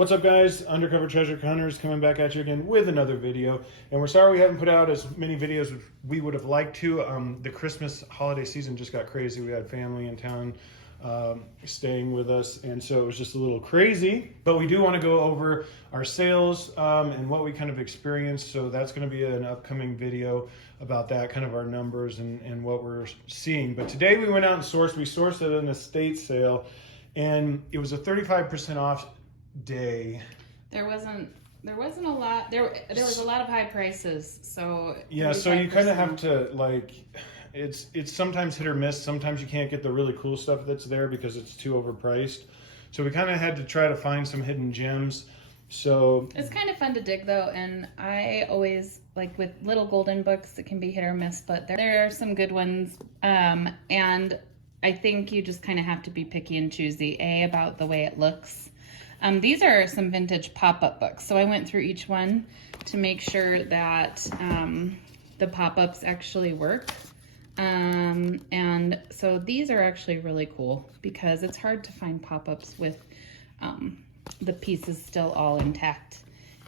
What's up, guys? Undercover Treasure Hunters coming back at you again with another video. And we're sorry we haven't put out as many videos as we would have liked to. The Christmas holiday season just got crazy. We had family in town staying with us, and so it was just a little crazy. But we do want to go over our sales and what we kind of experienced. So that's going to be an upcoming video about that, kind of our numbers and what we're seeing. But today we went out and sourced. We sourced at an estate sale, and it was a 35% off day. There wasn't a lot. There was a lot of high prices. So yeah, so you kind of have to, like, it's sometimes hit or miss. Sometimes you can't get the really cool stuff that's there because it's too overpriced. So we kind of had to try to find some hidden gems. So it's kind of fun to dig though, and I always like with little golden books. It can be hit or miss, but there are some good ones. And I think you just kind of have to be picky and choosy about the way it looks. These are some vintage pop-up books. So I went through each one to make sure that the pop-ups actually work. And so these are actually really cool because it's hard to find pop-ups with the pieces still all intact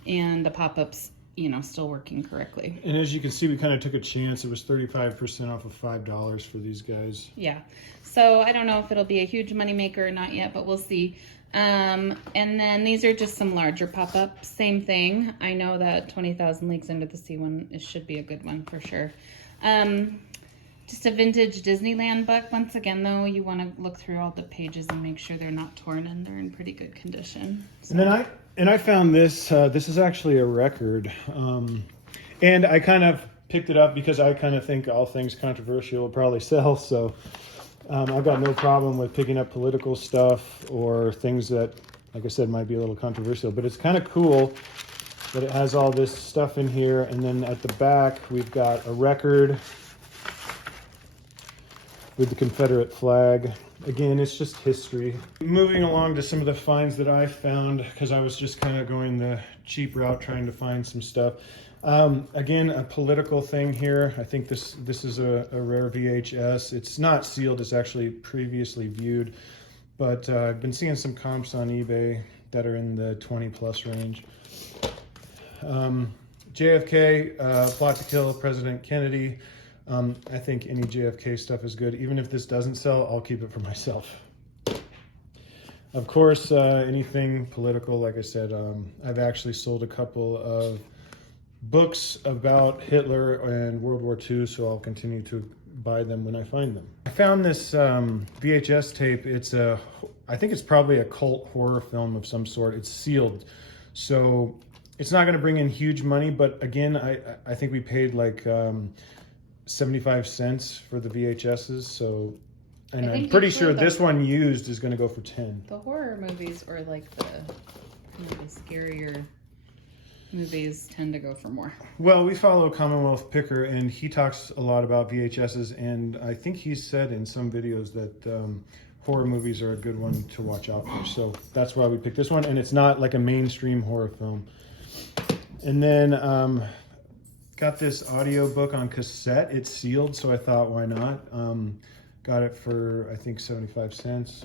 and the pop-ups, you know, still working correctly. And as you can see, we kind of took a chance. It was 35% off of $5 for these guys. Yeah. So I don't know if it'll be a huge moneymaker or not yet, but we'll see. And then these are just some larger pop-ups. Same thing. I know that 20,000 Leagues Under the Sea one should be a good one for sure. Just a vintage Disneyland book. Once again, though, you want to look through all the pages and make sure they're not torn and they're in pretty good condition. So. And I found this. This is actually a record, and I kind of picked it up because I kind of think all things controversial will probably sell. So. I've got no problem with picking up political stuff or things that, like I said, might be a little controversial. But it's kind of cool that it has all this stuff in here. And then at the back, we've got a record with the Confederate flag. Again, it's just history. Moving along to some of the finds that I found, because I was just kind of going the cheap route trying to find some stuff. Again, a political thing here. I think this is a rare VHS. It's not sealed, it's actually previously viewed, but I've been seeing some comps on eBay that are in the 20 plus range. JFK, Plot to Kill President Kennedy. I think any JFK stuff is good. Even if this doesn't sell, I'll keep it for myself. Of course, anything political, like I said, I've actually sold a couple of books about Hitler and World War II, so I'll continue to buy them when I find them. I found this VHS tape. I think it's probably a cult horror film of some sort. It's sealed, so it's not going to bring in huge money, but again, I think we paid like 75 cents for the VHSs, so, and I'm pretty sure this one used is going to go for 10. The horror movies or like the scarier movies tend to go for more. Well, we follow Commonwealth Picker, and he talks a lot about VHSs, and I think he's said in some videos that horror movies are a good one to watch out for. So that's why we picked this one, and it's not like a mainstream horror film. And then got this audio book on cassette. It's sealed, so I thought, why not? Got it for, I think, 75 cents.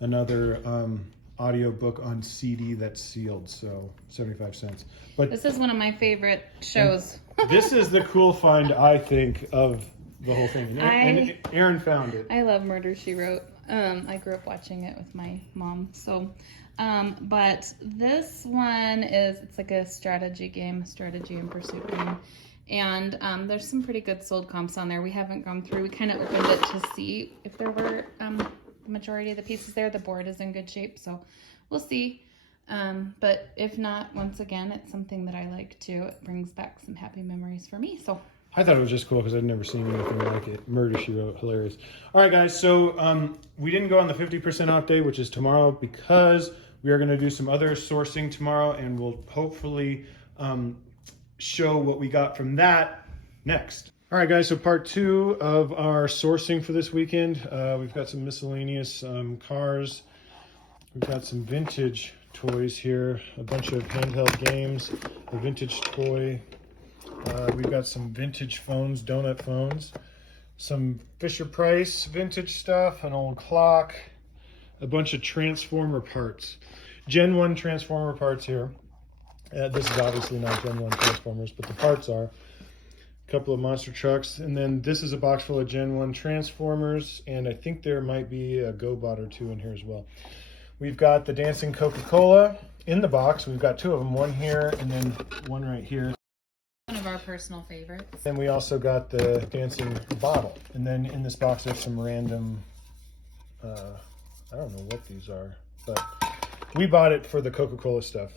Another audio book on CD that's sealed, so 75 cents. But this is one of my favorite shows. This is the cool find, I think, of the whole thing. And Aaron found it. I love Murder, She Wrote. I grew up watching it with my mom. So, but this one it's like a strategy and pursuit game. And there's some pretty good sold comps on there. We haven't gone through. We kind of opened it to see if there were the majority of the pieces there. The board is in good shape, so we'll see. But if not, once again, it's something that I like too. It brings back some happy memories for me. So I thought it was just cool because I'd never seen anything like it. Murder, She Wrote, hilarious. All right, guys, so we didn't go on the 50% off day, which is tomorrow, because we are going to do some other sourcing tomorrow, and we'll hopefully show what we got from that next. All right, guys, so part 2 of our sourcing for this weekend. We've got some miscellaneous cars. We've got some vintage toys here, a bunch of handheld games, a vintage toy. We've got some vintage phones, donut phones, some Fisher-Price vintage stuff, an old clock, a bunch of Transformer parts. Gen 1 Transformer parts here. This is obviously not Gen 1 Transformers, but the parts are. A couple of monster trucks, and then this is a box full of Gen 1 Transformers, and I think there might be a GoBot or two in here as well. We've got the Dancing Coca-Cola in the box. We've got two of them, one here and then one right here. One of our personal favorites. Then we also got the dancing bottle. And then in this box there's some random, I don't know what these are, but we bought it for the Coca-Cola stuff.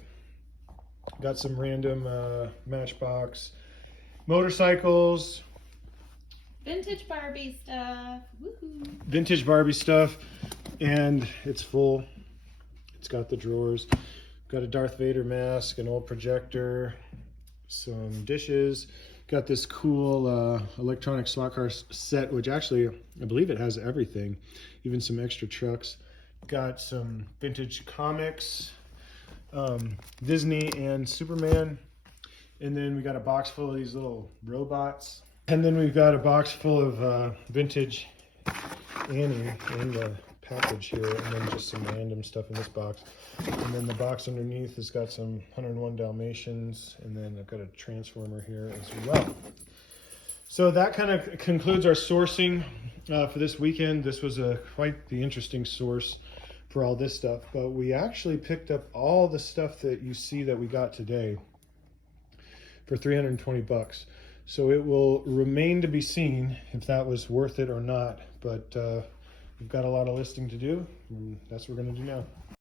Got some random Matchbox motorcycles. Vintage Barbie stuff. Woohoo. Vintage Barbie stuff. And it's full. It's got the drawers. Got a Darth Vader mask, an old projector, some dishes. Got this cool electronic slot car set, which actually, I believe it has everything, even some extra trucks. Got some vintage comics, Disney and Superman. And then we got a box full of these little robots. And then we've got a box full of vintage Annie in the package here, and then just some random stuff in this box. And then the box underneath has got some 101 Dalmatians, and then I've got a Transformer here as well. So that kind of concludes our sourcing for this weekend. This was quite the interesting source for all this stuff, but we actually picked up all the stuff that you see that we got today for 320 bucks. So it will remain to be seen if that was worth it or not, but we've got a lot of listing to do, and that's what we're going to do now.